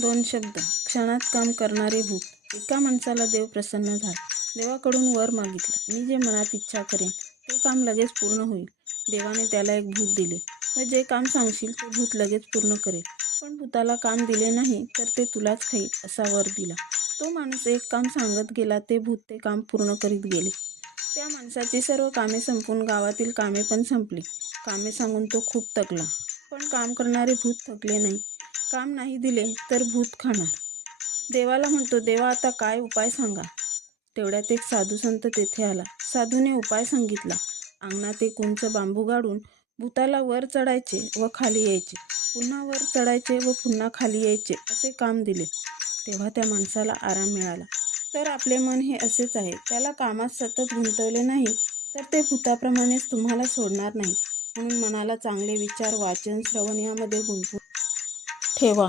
दोन शब्द. क्षणात काम करणारे भूत एका माणसाला देव प्रसन्न झाला. देवाकडून वर मागितला. मी जे मनात इच्छा करेन ते काम लगेच पूर्ण होईल. देवाने त्याला एक भूत दिले. व जे काम सांगशील ते भूत लगेच पूर्ण करेल. पण भूताला काम दिले नाही तर ते तुलाच खाईल असा वर दिला. तो माणूस एक काम सांगत गेला ते भूत ते काम पूर्ण करीत गेले. त्या माणसाची सर्व कामे संपून गावातील कामे पण संपली. कामे सांगून तो खूप थकला. पण काम करणारे भूत थकले नाही. काम नाही दिले तर भूत खाणार. देवाला म्हणतो देवा आता काय उपाय सांगा. तेवढ्यात एक साधू संत तेथे आला. साधूने उपाय सांगितला. अंगणात एक उंच बांबू गाडून भूताला वर चढायचे व खाली यायचे. पुन्हा वर चढायचे व पुन्हा खाली यायचे असे काम दिले. तेव्हा त्या माणसाला आराम मिळाला. तर आपले मन हे असेच आहे. त्याला कामात सतत गुंतवले नाही तर ते भूताप्रमाणेच तुम्हाला सोडणार नाही. म्हणून मनाला चांगले विचार वाचन श्रवण यामध्ये गुंतवून ठेवा